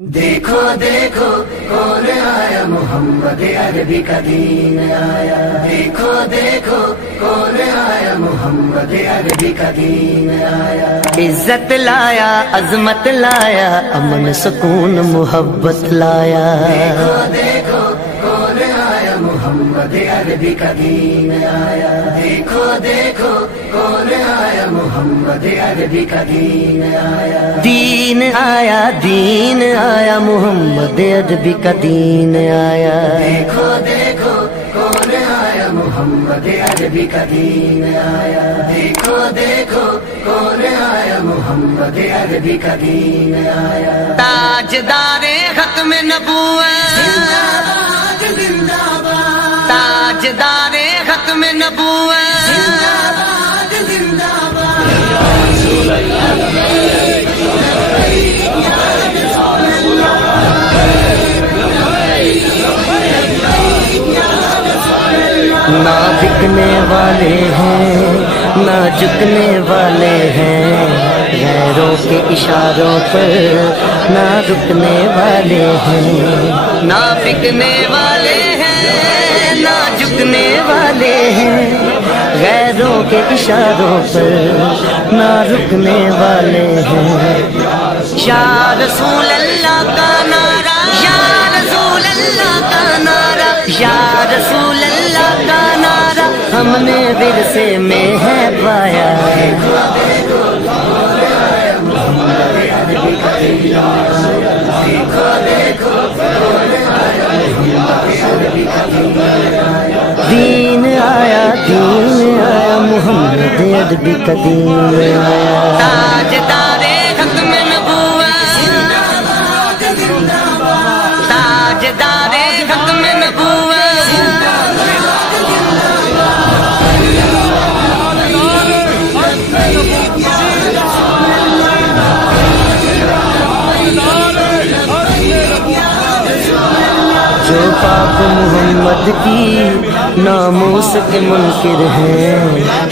دیکھو دیکھو کون آیا محمد عربی کا دین آیا، دیکھو دیکھو کون آیا محمد عربی کا دین آیا، عزت لایا، عظمت لایا، امن سکون محبت لایا، دیکھو دیکھو کون آیا محمد عربی کا دین آیا، دیکھو دیکھو کون آیا محمد عربی کا دین آیا، دین آیا، دین آیا، محمد عربی کا دین آیا، دیکھو دیکھو کون آیا محمد عربی کا دین آیا، دیکھو دیکھو کون آیا محمد عربی کا دین آیا، تاجدار ختم نبوت، تاجدار ختم نبوت، نہ بکنے والے ہیں نہ جھکنے والے ہیں، غیروں کے اشاروں پر نہ رکنے والے ہیں، نہ بکنے والے ہیں نہ جھکنے والے ہیں، غیروں کے اشاروں پر نہ رکنے والے ہیں، یا رسول اللہ کا نعرہ، یا رسول اللہ کا نعرہ، یا رسول اللہ کا نعرہ ہم نے ورثے میں ہے پایا، دین آیا، دین آیا، محمد عربی کا دین آیا، تاجدار ختم نبوت، تاجدار ختم نبوت، جو پاک محمد کی ناموس کے منکر ہیں،